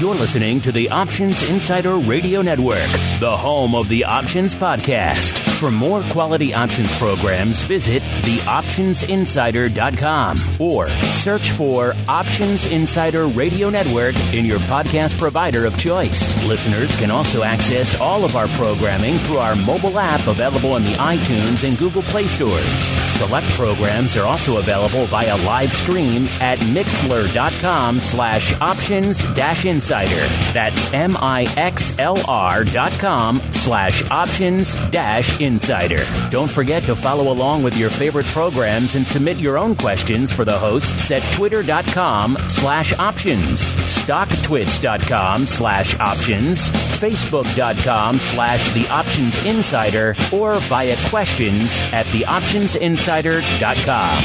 You're listening to the Options Insider Radio Network, the home of the Options Podcast. For more quality options programs, visit theoptionsinsider.com or search for Options Insider Radio Network in your podcast provider of choice. Listeners can also access all of our programming through our mobile app available in the iTunes and Google Play stores. Select programs are also available via live stream at mixlr.com/options-insider. That's mixlr.com/options-insider. Don't forget to follow along with your favorite programs and submit your own questions for the hosts at twitter.com/options, stocktwits.com/options, facebook.com/theoptionsinsider, or via questions at theoptionsinsider.com.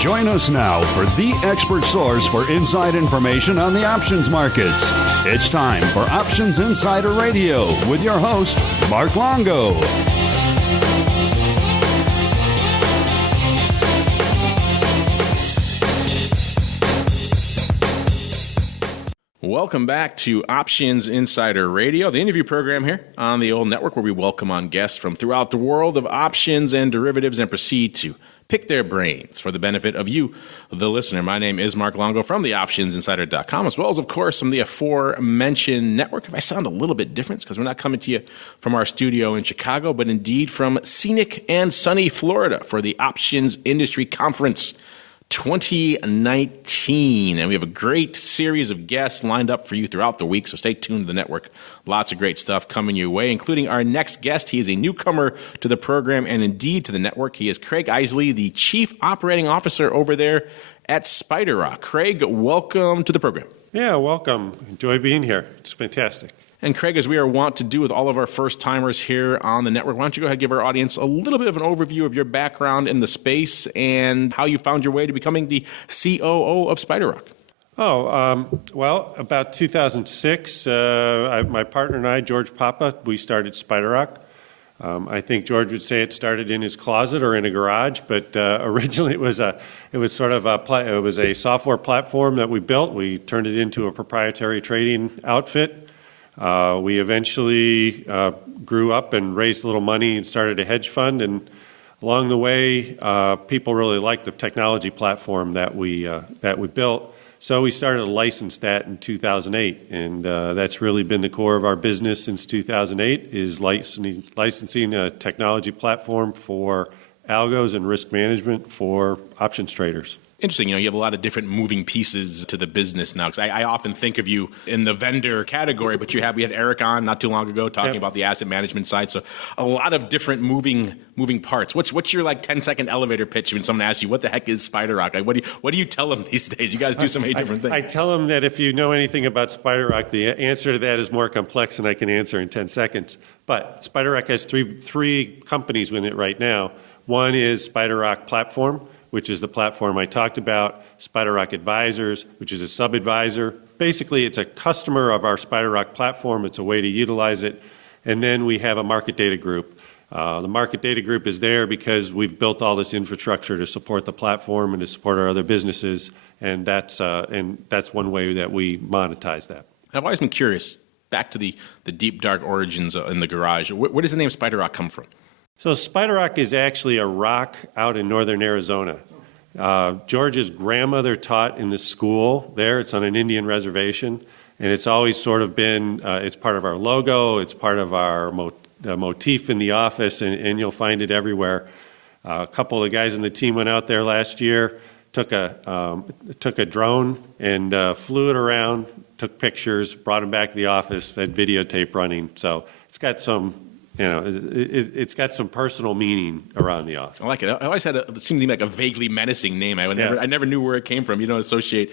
Join us now for the expert source for inside information on the options markets. It's time for Options Insider Radio with your host, Mark Longo. Welcome back to Options Insider Radio, the interview program here on the old network where we welcome on guests from throughout the world of options and derivatives and proceed to pick their brains for the benefit of you, the listener. My name is Mark Longo from the optionsinsider.com, as well as, of course, from the aforementioned network. If I sound a little bit different, it's because we're not coming to you from our studio in Chicago, but indeed from scenic and sunny Florida for the Options Industry Conference 2019. And we have a great series of guests lined up for you throughout the week, so stay tuned to the network. Lots of great stuff coming your way, including our next guest. He is a newcomer to the program and indeed to the network. He is Craig Iseli, the Chief Operating Officer over there at SpiderRock. Craig, welcome to the program. Yeah, welcome. Enjoy being here. It's fantastic. And Craig, as we are wont to do with all of our first-timers here on the network, why don't you go ahead and give our audience a little bit of an overview of your background in the space and how you found your way to becoming the COO of SpiderRock. Well, about 2006, my partner and I, George Papa, we started SpiderRock. I think George would say it started in his closet or in a garage, but originally it was a software platform that we built. We turned it into a proprietary trading outfit. We eventually grew up and raised a little money and started a hedge fund. And along the way, people really liked the technology platform that we built. So we started to license that in 2008. And that's really been the core of our business since 2008 is licensing a technology platform for algos and risk management for options traders. Interesting. You have a lot of different moving pieces to the business now. Because I often think of you in the vendor category, but we had Eric on not too long ago talking about the asset management side. So a lot of different moving parts. What's your 10-second elevator pitch when someone asks you what the heck is SpiderRock? What do you tell them these days? You guys do so many different things. I tell them that if you know anything about SpiderRock, the answer to that is more complex than I can answer in 10 seconds. But SpiderRock has three companies in it right now. One is SpiderRock Platform, which is the platform I talked about, SpiderRock Advisors, which is a sub-advisor. Basically, it's a customer of our SpiderRock platform. It's a way to utilize it. And then we have a market data group. The market data group is there because we've built all this infrastructure to support the platform and to support our other businesses, and that's one way that we monetize that. I've always been curious, back to the deep, dark origins in the garage. Where does the name SpiderRock come from? So SpiderRock is actually a rock out in northern Arizona. George's grandmother taught in the school there. It's on an Indian reservation, and it's always sort of been, it's part of our logo, it's part of our motif in the office, and you'll find it everywhere. A couple of the guys in the team went out there last year, took a drone and flew it around, took pictures, brought them back to the office, had videotape running. So it's got some It's got some personal meaning around the office. I like it. I always had it seemed to me like a vaguely menacing name. I never knew where it came from. You don't associate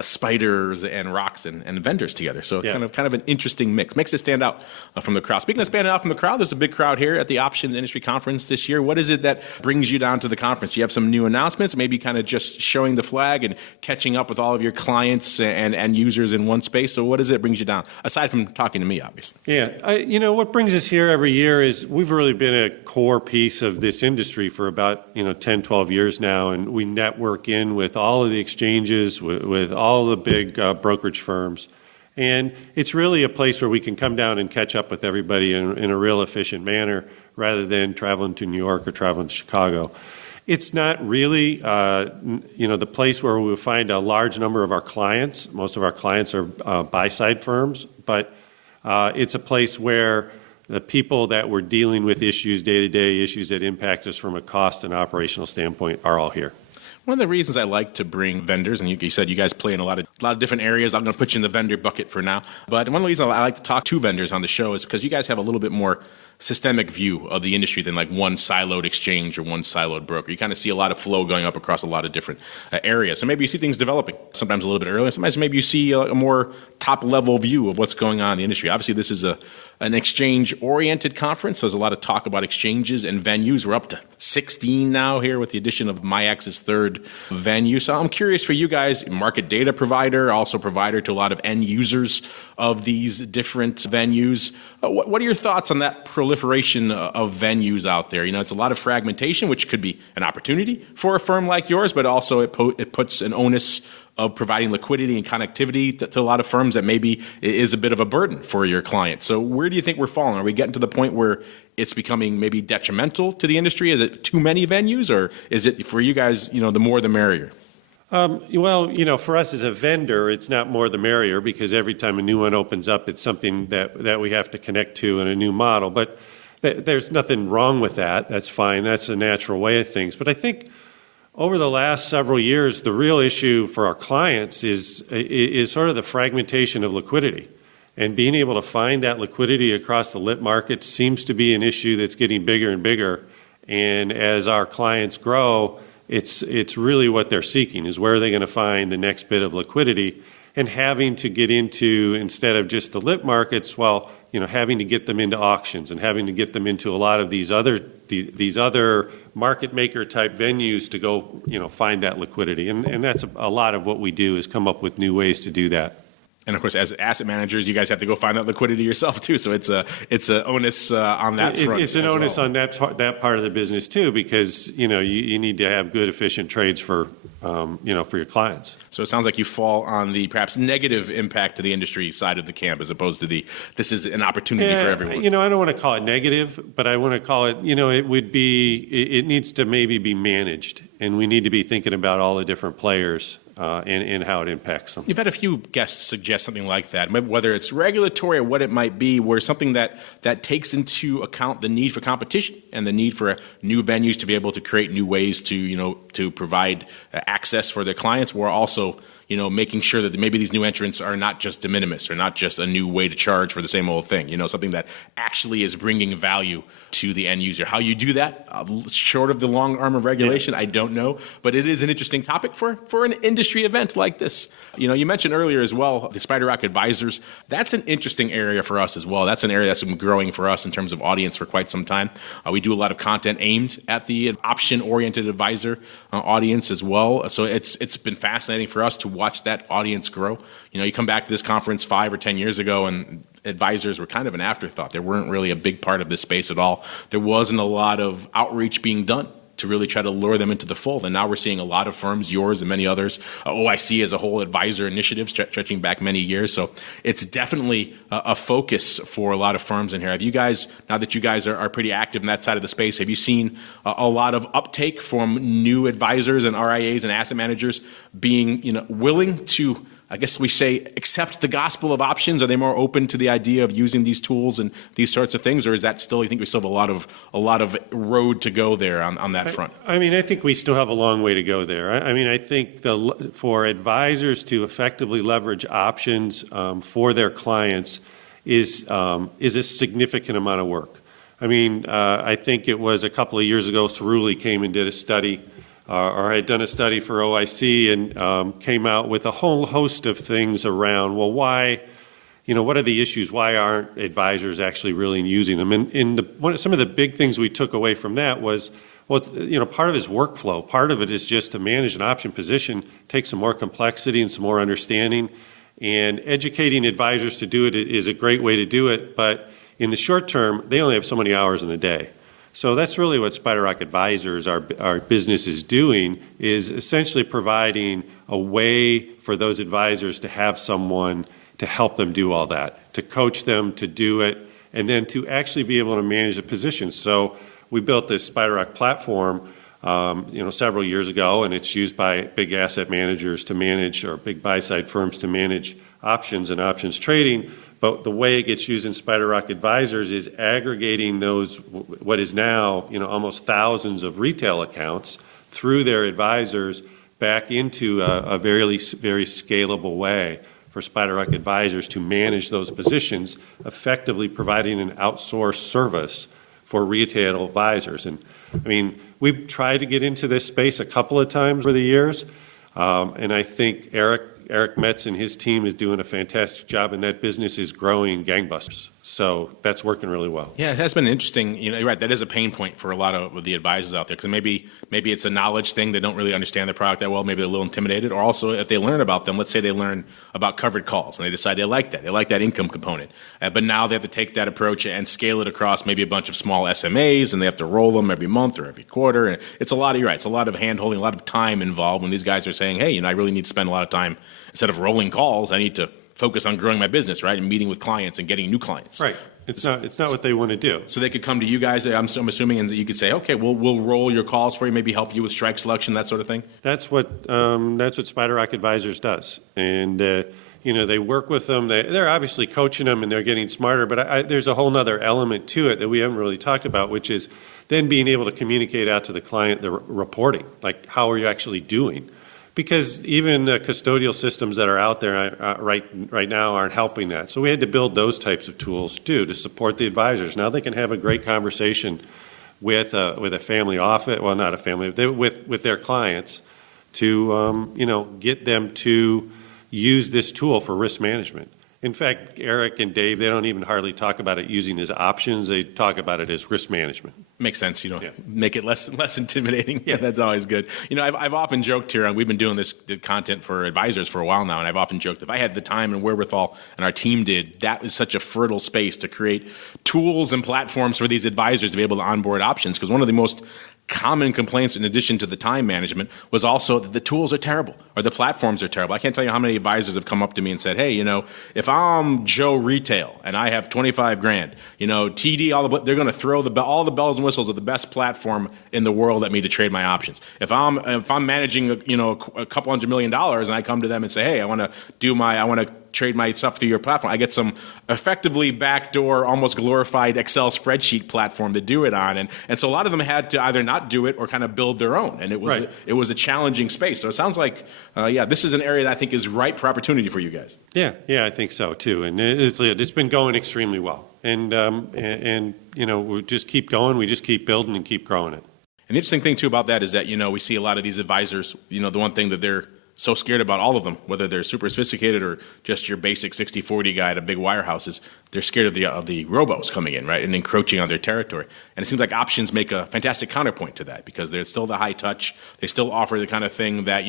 spiders and rocks and vendors together. So kind of an interesting mix. Makes it stand out from the crowd. Speaking of standing out from the crowd, there's a big crowd here at the Options Industry Conference this year. What is it that brings you down to the conference? Do you have some new announcements? Maybe kind of just showing the flag and catching up with all of your clients and users in one space. So what is it that brings you down? Aside from talking to me, obviously. Yeah. What brings us here every year is we've really been a core piece of this industry for about 10, 12 years now, and we network in with all of the exchanges, with all the big brokerage firms, and it's really a place where we can come down and catch up with everybody in a real efficient manner rather than traveling to New York or traveling to Chicago. It's not really the place where we find a large number of our clients. Most of our clients are buy-side firms, but it's a place where the people that we're dealing with issues, day-to-day issues that impact us from a cost and operational standpoint are all here. One of the reasons I like to bring vendors, and you said you guys play in a lot of different areas. I'm going to put you in the vendor bucket for now. But one of the reasons I like to talk to vendors on the show is because you guys have a little bit more systemic view of the industry than like one siloed exchange or one siloed broker. You kind of see a lot of flow going up across a lot of different areas. So maybe you see things developing sometimes a little bit earlier. Sometimes maybe you see a more top-level view of what's going on in the industry. Obviously, this is an exchange-oriented conference. There's a lot of talk about exchanges and venues. We're up to 16 now here with the addition of MIAX's third venue. So I'm curious for you guys, market data provider, also provider to a lot of end users of these different venues. What are your thoughts on that proliferation of venues out there? It's a lot of fragmentation, which could be an opportunity for a firm like yours, but also it puts an onus of providing liquidity and connectivity to a lot of firms that maybe is a bit of a burden for your clients. So where do you think we're falling? Are we getting to the point where it's becoming maybe detrimental to the industry? Is it too many venues, or is it for you guys, the more the merrier? For us as a vendor, it's not more the merrier because every time a new one opens up, it's something that we have to connect to in a new model. But there's nothing wrong with that. That's fine. That's a natural way of things. But I think over the last several years, the real issue for our clients is sort of the fragmentation of liquidity. And being able to find that liquidity across the lit markets seems to be an issue that's getting bigger and bigger. And as our clients grow, it's really what they're seeking is where are they going to find the next bit of liquidity, and having to get into, instead of just the lit markets, having to get them into auctions and having to get them into a lot of these other market maker type venues to go, find that liquidity. And that's a lot of what we do is come up with new ways to do that. And of course, as asset managers, you guys have to go find that liquidity yourself too. So it's an onus on that front. It's an onus on that part of the business too, because you need to have good, efficient trades for your clients. So it sounds like you fall on the perhaps negative impact to the industry side of the camp, as opposed to this is an opportunity for everyone. I don't want to call it negative, but I want to call it. It needs to maybe be managed, and we need to be thinking about all the different players. And how it impacts them. You've had a few guests suggest something like that, whether it's regulatory or what it might be, where something that takes into account the need for competition and the need for new venues to be able to create new ways to provide access for their clients, while also making sure that maybe these new entrants are not just de minimis or not just a new way to charge for the same old thing, something that actually is bringing value to the end user. How you do that, short of the long arm of regulation, I don't know, but it is an interesting topic for an industry event like this. You mentioned earlier as well, the SpiderRock advisors. That's an interesting area for us as well. That's an area that's been growing for us in terms of audience for quite some time. We do a lot of content aimed at the option-oriented advisor audience as well. So it's been fascinating for us to watch that audience grow. You come back to this conference 5 or 10 years ago and advisors were kind of an afterthought. They weren't really a big part of this space at all. There wasn't a lot of outreach being done to really try to lure them into the fold. And now we're seeing a lot of firms, yours and many others, OIC as a whole advisor initiative stretching back many years. So it's definitely a focus for a lot of firms in here. Have you guys, now that you guys are pretty active in that side of the space, have you seen a lot of uptake from new advisors and RIAs and asset managers being willing to, I guess we say, accept the gospel of options? Are they more open to the idea of using these tools and these sorts of things, or is that still, you think we still have a lot of road to go there on that front? I think we still have a long way to go there. I think for advisors to effectively leverage options for their clients is a significant amount of work. I think it was a couple of years ago, Cerulli came and did a study, or had done a study for OIC and came out with a whole host of things around, well, why, what are the issues? Why aren't advisors actually really using them? And some of the big things we took away from that was, part of it is workflow. Part of it is just to manage an option position, take some more complexity and some more understanding. And educating advisors to do it is a great way to do it, but in the short term, they only have so many hours in the day. So that's really what SpiderRock Advisors, our business, is doing, is essentially providing a way for those advisors to have someone to help them do all that, to coach them to do it, and then to actually be able to manage the position. So we built this SpiderRock platform several years ago, and it's used by big asset managers to manage, or big buy-side firms to manage options and options trading. But the way it gets used in SpiderRock Advisors is aggregating those, what is now, almost thousands of retail accounts through their advisors back into a very, very scalable way for SpiderRock Advisors to manage those positions, effectively providing an outsourced service for retail advisors. And we've tried to get into this space a couple of times over the years, and I think Eric Metz and his team is doing a fantastic job, and that business is growing gangbusters. So that's working really well. Yeah, it has been interesting. You're right. That is a pain point for a lot of the advisors out there, because maybe it's a knowledge thing. They don't really understand the product that well. Maybe they're a little intimidated. Or also, if they learn about them, let's say they learn about covered calls, and they decide they like that. They like that income component. But now they have to take that approach and scale it across maybe a bunch of small SMAs, and they have to roll them every month or every quarter. And it's a lot of, you're right, it's a lot of hand-holding, a lot of time involved when these guys are saying, hey, I really need to spend a lot of time, instead of rolling calls, I need to focus on growing my business, right, and meeting with clients and getting new clients. Right. It's not what they want to do. So they could come to you guys, I'm assuming, and you could say, okay, we'll roll your calls for you, maybe help you with strike selection, that sort of thing? That's what SpiderRock Advisors does. And, they work with them. They're obviously coaching them, and they're getting smarter. But there's a whole other element to it that we haven't really talked about, which is then being able to communicate out to the client the reporting, like how are you actually doing? Because even the custodial systems that are out there right now aren't helping that. So we had to build those types of tools too to support the advisors. Now they can have a great conversation with a family office, well, not a family, with their clients to get them to use this tool for risk management. In fact, Eric and Dave, they don't even hardly talk about it using as options. They talk about it as risk management. Makes sense, make it less intimidating. Yeah, that's always good. I've often joked here, and we've been doing this content for advisors for a while now, and I've often joked, if I had the time and wherewithal, and our team did, that was such a fertile space to create tools and platforms for these advisors to be able to onboard options, because one of the most common complaints, in addition to the time management, was also that the tools are terrible or the platforms are terrible. I can't tell you how many advisors have come up to me and said, hey, if I'm Joe Retail and I have $25,000, TD, they're going to throw all the bells and whistles of the best platform in the world at me to trade my options. If I'm managing a couple $100 million and I come to them and say, hey, I want to trade my stuff through your platform, I get some effectively backdoor, almost glorified Excel spreadsheet platform to do it on, and so a lot of them had to either not do it or kind of build their own, and it was a challenging space. So it sounds like this is an area that I think is ripe for opportunity for you guys. Yeah, I think so too, and it's been going extremely well, and we just keep going, we just keep building and keep growing it. And the interesting thing too about that is that we see a lot of these advisors, the one thing that they're so scared about, all of them, whether they're super sophisticated or just your basic 60-40 guy at a big wirehouse, is they're scared of the robos coming in, right, and encroaching on their territory. And it seems like options make a fantastic counterpoint to that, because they're still the high touch. They still offer the kind of thing that,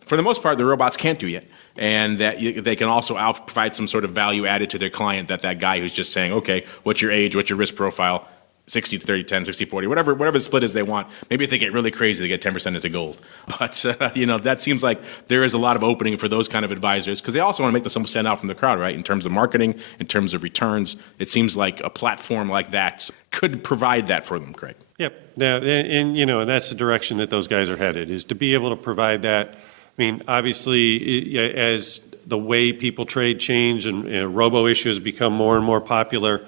for the most part, the robots can't do yet. And that they can also provide some sort of value added to their client, that guy who's just saying, okay, what's your age, what's your risk profile, 60-30, 10, 60-40, whatever the split is they want. Maybe if they get really crazy, they get 10% into gold. But, that seems like there is a lot of opening for those kind of advisors, because they also want to make themselves stand out from the crowd, right? In terms of marketing, in terms of returns. It seems like a platform like that could provide that for them, Craig. Yep. And that's the direction that those guys are headed, is to be able to provide that. Obviously, as the way people trade change and robo issues become more and more popular,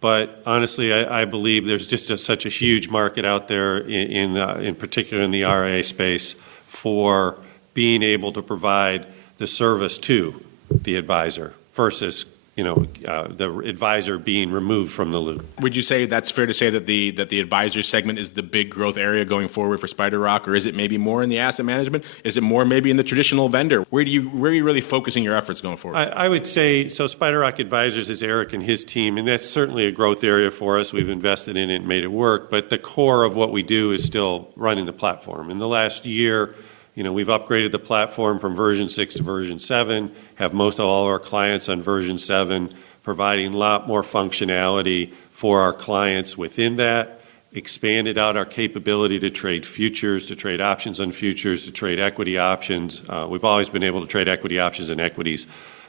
but honestly, I believe there's just such a huge market out there, in particular in the RIA space, for being able to provide the service to the advisor versus the advisor being removed from the loop. Would you say that's fair to say that the advisor segment is the big growth area going forward for SpiderRock, or is it maybe more in the asset management? Is it more maybe in the traditional vendor? Where are you really focusing your efforts going forward? I would say, so SpiderRock Advisors is Eric and his team, and that's certainly a growth area for us. We've invested in it and made it work, but the core of what we do is still running the platform. In the last year, we've upgraded the platform from version 6 to version 7, have most of all our clients on version 7, providing a lot more functionality for our clients within that, expanded out our capability to trade futures, to trade options on futures, to trade equity options. We've always been able to trade equity options and equities.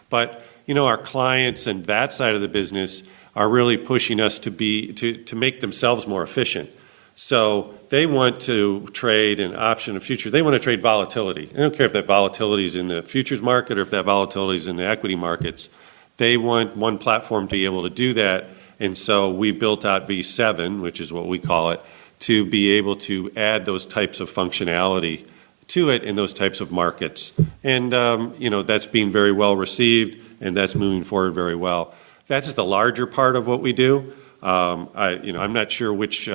But, our clients and that side of the business are really pushing us to make themselves more efficient. So they want to trade an option, a future. They want to trade volatility. They don't care if that volatility is in the futures market or if that volatility is in the equity markets. They want one platform to be able to do that. And so we built out V7, which is what we call it, to be able to add those types of functionality to it in those types of markets. And, that's being very well received, and that's moving forward very well. That's the larger part of what we do. I'm not sure which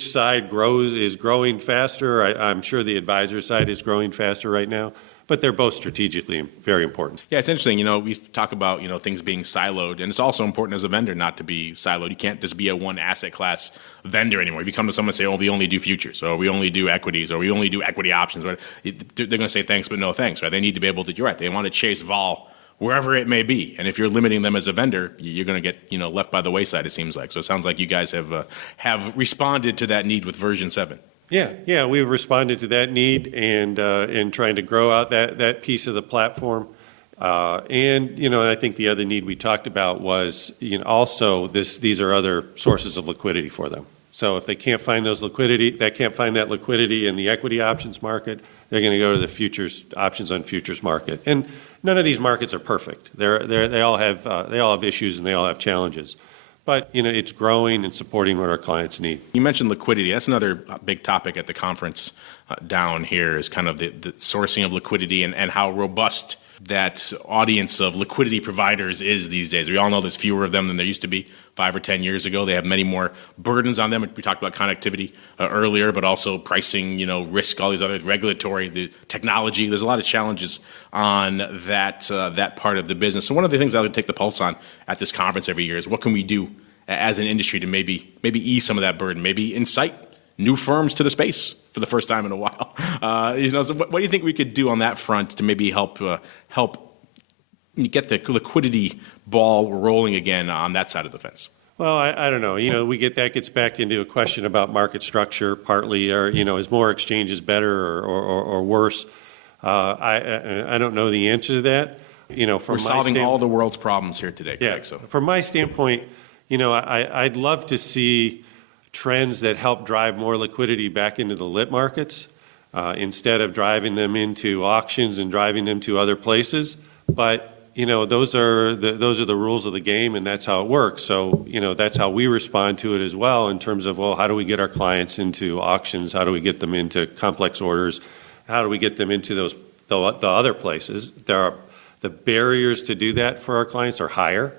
side is growing faster. I'm sure the advisor side is growing faster right now, but they're both strategically very important. Yeah, it's interesting. We talk about things being siloed, and it's also important as a vendor not to be siloed. You can't just be a one asset class vendor anymore. If you come to someone and say, "Oh, we only do futures," or "We only do equities," or "We only do equity options," right? They're going to say thanks, but no thanks. Right? They need to be able to. You're right. They want to chase vol wherever it may be. And if you're limiting them as a vendor, you're going to get left by the wayside, it seems like. So it sounds like you guys have responded to that need with version 7. Yeah, we've responded to that need and trying to grow out that piece of the platform. I think the other need we talked about was also these are other sources of liquidity for them. So if they can't find that liquidity in the equity options market, they're going to go to the options on futures market. And none of these markets are perfect. They all have issues and they all have challenges. But it's growing and supporting what our clients need. You mentioned liquidity. That's another big topic at the conference down here is kind of the sourcing of liquidity and how robust that audience of liquidity providers is these days. We all know there's fewer of them than there used to be 5 or 10 years ago. They have many more burdens on them. We talked about connectivity earlier, but also pricing, risk, all these other regulatory, the technology. There's a lot of challenges on that part of the business. So one of the things I would take the pulse on at this conference every year is what can we do as an industry to maybe ease some of that burden, maybe incite new firms to the space for the first time in a while. So what do you think we could do on that front to maybe help get the liquidity ball rolling again on that side of the fence? Well, I don't know. That gets back into a question about market structure, partly, or is more exchanges better or worse? I don't know the answer to that. We're solving all the world's problems here today, Craig. Yeah. So from my standpoint, I'd love to see trends that help drive more liquidity back into the lit markets instead of driving them into auctions and driving them to other places. But those are the rules of the game, and that's how it works. So that's how we respond to it as well in terms of, well, how do we get our clients into auctions? How do we get them into complex orders? How do we get them into the other places? The barriers to do that for our clients are higher,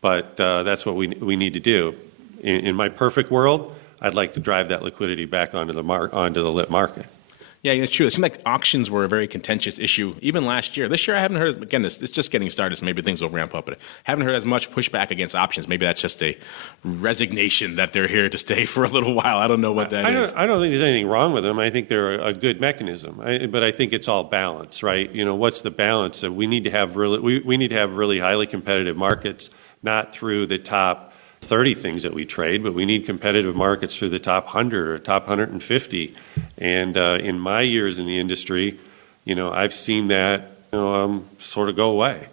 but that's what we need to do. In my perfect world, I'd like to drive that liquidity back onto the lit market. Yeah, it's true. It seemed like auctions were a very contentious issue even last year. This year I haven't heard, again, it's just getting started, so maybe things will ramp up, but I haven't heard as much pushback against options. Maybe that's just a resignation that they're here to stay for a little while. I don't know what that is. I don't think there's anything wrong with them. I think they're a good mechanism, but I think it's all balance, right? What's the balance? We need to have really highly competitive markets, not through the top 30 things that we trade, but we need competitive markets through the top 100 or top 150. And in my years in the industry, I've seen that sort of go away.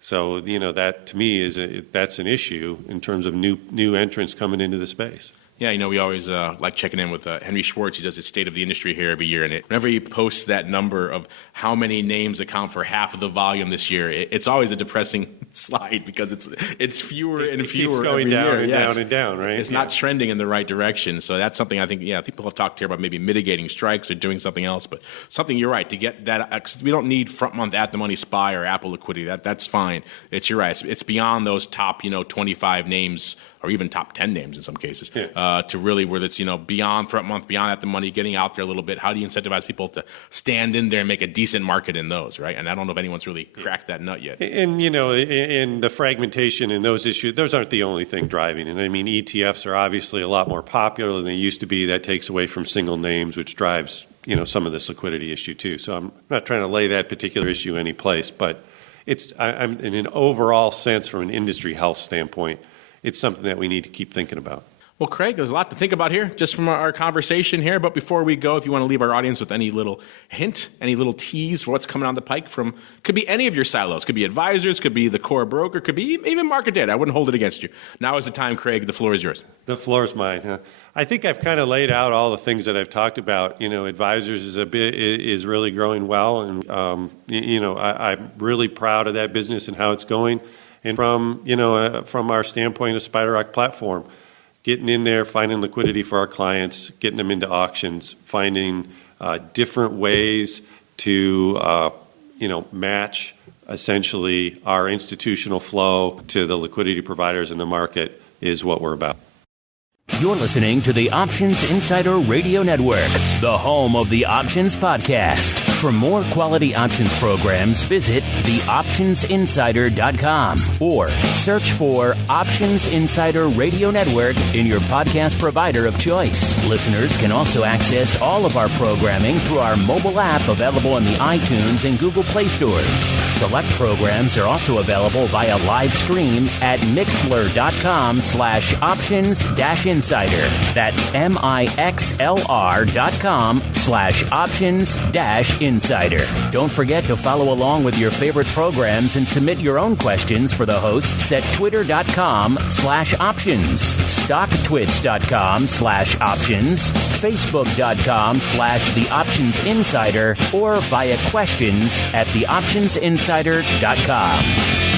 So that to me that's an issue in terms of new entrants coming into the space. Yeah, we always like checking in with Henry Schwartz. He does his State of the Industry here every year. And whenever he posts that number of how many names account for half of the volume this year, it's always a depressing slide because it's fewer and fewer. Keeps going every down year. and Yes. down and down, right? It's not trending in the right direction. So that's something I think, people have talked here about maybe mitigating strikes or doing something else, but something you're right to get that. Cause we don't need front month at the money SPY or Apple Liquidity. That's fine. You're right. It's beyond those top 25 names or even top 10 names in some cases to really where it's beyond front month, beyond at the money, getting out there a little bit. How do you incentivize people to stand in there and make a decent market in those, right? And I don't know if anyone's really cracked that nut yet. And in the fragmentation and those issues, those aren't the only thing driving. And I mean, ETFs are obviously a lot more popular than they used to be. That takes away from single names, which drives some of this liquidity issue too. So I'm not trying to lay that particular issue any place, but I'm in an overall sense from an industry health standpoint, it's something that we need to keep thinking about. Well, Craig, there's a lot to think about here just from our conversation here. But before we go, if you want to leave our audience with any little hint, any little tease for what's coming on the pike from, could be any of your silos, could be advisors, could be the core broker, could be even market data. I wouldn't hold it against you. Now is the time, Craig. The floor is yours. The floor is mine. Huh? I think I've kind of laid out all the things that I've talked about. Advisors is really growing well, and I'm really proud of that business and how it's going. And from our standpoint of SpiderRock platform, getting in there, finding liquidity for our clients, getting them into auctions, finding different ways to match essentially our institutional flow to the liquidity providers in the market is what we're about. You're listening to the Options Insider Radio Network, the home of the Options Podcast. For more quality options programs, visit theoptionsinsider.com or search for Options Insider Radio Network in your podcast provider of choice. Listeners can also access all of our programming through our mobile app available in the iTunes and Google Play stores. Select programs are also available via live stream at mixlr.com/options-insider. That's mixlr.com/options-insider. Don't forget to follow along with your favorite programs and submit your own questions for the hosts at twitter.com/options, stocktwits.com/options, facebook.com/theoptionsinsider, or via questions at theoptionsinsider.com.